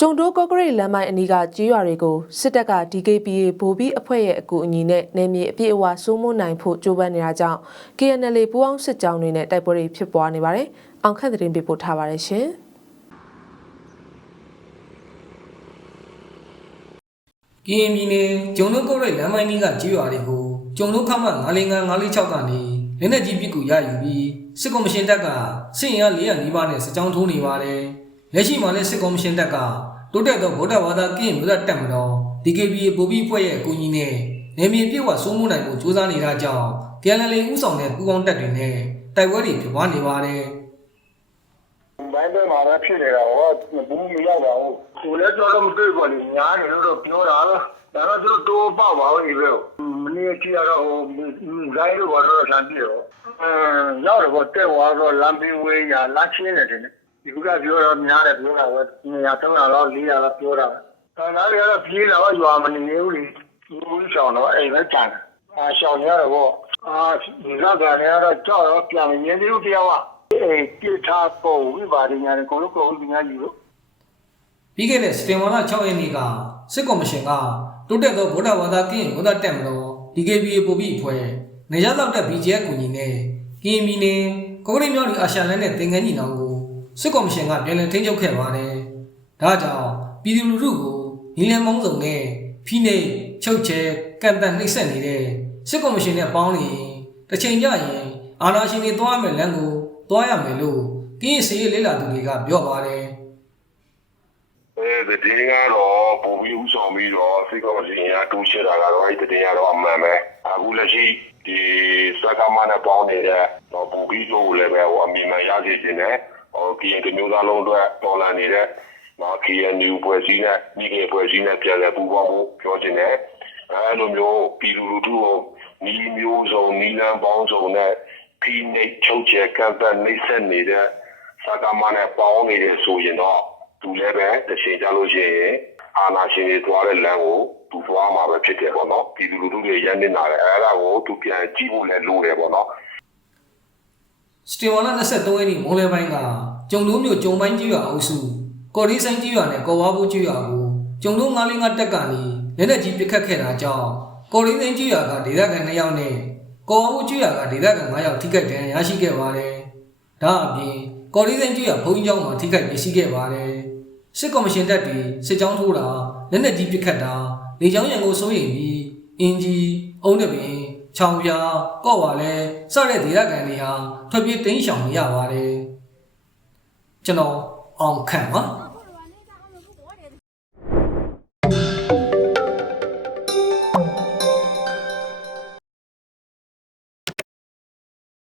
ကျုံတိုးကော့ကရိတ်လမ်းမိုင်းအနီးကကြေးရွာတွေကိုစစ်တပ်က DKPA ဗိုလ်ပြီးအဖွဲ့ရဲ့အကူအညီနဲ့နယ်မြေအပြည့်အဝစိုးမိုးနိုင်ဖို့ကြိုးပမ်းနေတာကြောင့် KNL ပူးပေါင်းစစ်ကြောင်းတွေနဲ့တိုက်ပွဲတွေဖြစ်ပွားနေပါတယ်။အောင်ခန့်သတင်းပေးပို့ထားပါတယ်ရှင်။ကရင်ပြည်နယ်ကျုံလုံးကုတ်ရိတ်လမ်းမိုင်းကြီးကကြေးရွာတွေကိုကျုံလုံးခမ905 946ကနေလက်နက်ကြီးပစ်ကူရယူပြီးစစ်ကော်မရှင်တပ်ကစစ်ရင်အား400နီးပါးနဲ့စစ်ကြောင်းထိုးနေပါတယ်။ လက်ရှိမှာလည်းစစ်ကော်မရှင်တပ်ကတိုးတက်သောဗုဒ္ဓဘာသာကရင်မျိုးသားတပ်မတော် DKBA ဗိုလ်ပြီးဖွဲ့ရဲ့အကူအညီနဲ့နယ်မြေပြည့်ဝစိုးမိုးနိုင်ဖို့ကြိုးစားနေတာကြောင့် KNL ဦးဆောင်တဲ့ပူးပေါင်းတပ်တွေနဲ့တိုက်ပွဲတွေဖြစ်ပွားနေပါတယ်။ဘိုင်းဘက်မှာပဲဖြစ်နေတာဟောဘူးမရောက်ပါဘူးကိုလည်းတော့မတွေ့ပါဘူးညာနေလို့တော့ပြောတာပဲဒါတော့သူတို့တော့ပေါ့ပါဘူးဒီလိုမနေ့ကရတော့ဟိုဇိုင်းလို့ဘာလို့ဆန်ပြေရောအဲရောက်တော့တက်သွားတော့လမ်းဘေးဝေးရလမ်းချင်းနေတယ် ဒီကပြောတော့များတယ်ပြောတာပဲနေရာ300လောက်400လောက်ပြောတာပဲအဲနားရတော့ပြေးလာတော့ရွာမနေဘူးလေဘူးချောင်းတော့အိမ်ပဲကြံတယ်အာရှောင်းရတော့ဗောအာဒီကကနေတော့ကြောက်တော့ပြန်မြင်သေးဘူးတရားကအဲပြထားပေါ်ဝိပါဒညာကိုလို့ကိုယ်ညာယူလို့ပြီးခဲ့တဲ့စတင်ဝါလာ6ရက်နေ့ကစစ်ကော်မရှင်ကတိုးတက်သောဗုဒ္ဓဘာသာကရင်ဗုဒ္ဓတက်မတော် DKBA ပို့ပြီးအဖွဲ့နေရတော့တဲ့ BJS ကူညီနဲ့ကရင်ပြည်နယ်ကော့ကရိတ်မြောက်ဒီအာရှလန်နဲ့သင်္ကန်းညီနောင်ကို စစ်ကော်မရှင်ကပြန်လည်ထိန်းချုပ်ခဲ့ပါတယ်။ဒါကြောင့်ပြည်သူလူထုကိုညီလန်မောင်းစုံနဲ့ဖိနှိပ်ချုပ်ချယ်ကန့်တတ်နှိပ်စက်နေတဲ့စစ်ကော်မရှင်နဲ့ပေါင်းနေတစ်ချိန်ကြရင်အာဏာရှင်တွေတွားမယ်လမ်းကိုတွားရမယ်လို့ကရင်စီရေးလေးလာသူတွေကပြောပါတယ်။အဲတည်င်းကတော့ပုံပြီးဥဆောင်ပြီးတော့စိတ်ကောင်းစီရင်တူးချတာကတော့အဲ့တည်င်းကတော့အမှန်ပဲအခုလက်ရှိဒီစက်ကမနဲ့ပေါင်းနေတဲ့တော့ပုံပြီးတို့လည်းပဲဟိုအမြင်မှန်ရစေခြင်းနဲ့ဟို ကရင်တမျိုးသားလုံးအတွက်တော်လာနေတဲ့နော် KNU ဖွဲ့စည်းနဲ့ညီကေဖွဲ့စည်းနဲ့ပြန်လည်ပူးပေါင်းမှုပြောခြင်းနဲ့အဲလိုမျိုးပြည်သူလူထုကိုညီမျိုးစုံညီလန်းပေါင်းစုံနဲ့ဖိနှိပ်ချုပ်ချယ်ကန့်သတ်နှိပ်စက်နေတဲ့စက်ကမနဲ့ပေါင်းနေတဲ့ဆိုရင်တော့သူလည်းပဲတစ်ချိန်ကြလို့ရှိရင်အာနာရှင်တွေသွားတဲ့လမ်းကိုသူသွားမှာပဲဖြစ်တယ်ပေါ့နော်ပြည်သူလူထုတွေရန်နေတာလေအဲ့ဒါကိုသူပြန်ကြည့်ဖို့လည်းလိုတယ်ပေါ့နော်စတင်ဝါလာ23ရက်နေ့မိုးလဲပိုင်းက ကျုံတို့မြို့ကျုံပိုင်းကြီးရွာအုပ်စုကော်ဒီဆိုင်ကြီးရွာနဲ့ကော်ဝါဘူးကြီးရွာကိုကျုံတို့955တက်ကနေလက်နက်ကြီးပစ်ခတ်ခဲ့တာကြောင့်ကော်ဒီဆိုင်ကြီးရွာကဒေသခံ2ယောက်နဲ့ကော်ဝါဘူးကြီးရွာကဒေသခံ9ယောက်ထိခိုက်ဒဏ်ရာရရှိခဲ့ပါတယ်။ဒါအပြင်ကော်ဒီဆိုင်ကြီးရွာဘုံကြီးကျောင်းမှာထိခိုက်ပျက်စီးခဲ့ပါတယ်။စစ်ကော်မရှင်တပ်တွေစစ်ကြောင်းထိုးတာလက်နက်ကြီးပစ်ခတ်တာလေကြောင်းရန်ကိုစိုးရိမ်ပြီးအင်ဂျီအုံးတပင်ချောင်ပြာကော့ပါလဲစတဲ့ဒေသခံတွေဟာထွက်ပြေးတိမ်းရှောင်နေရပါတယ် ကျွန်တော်အောင်ခန့်ပါ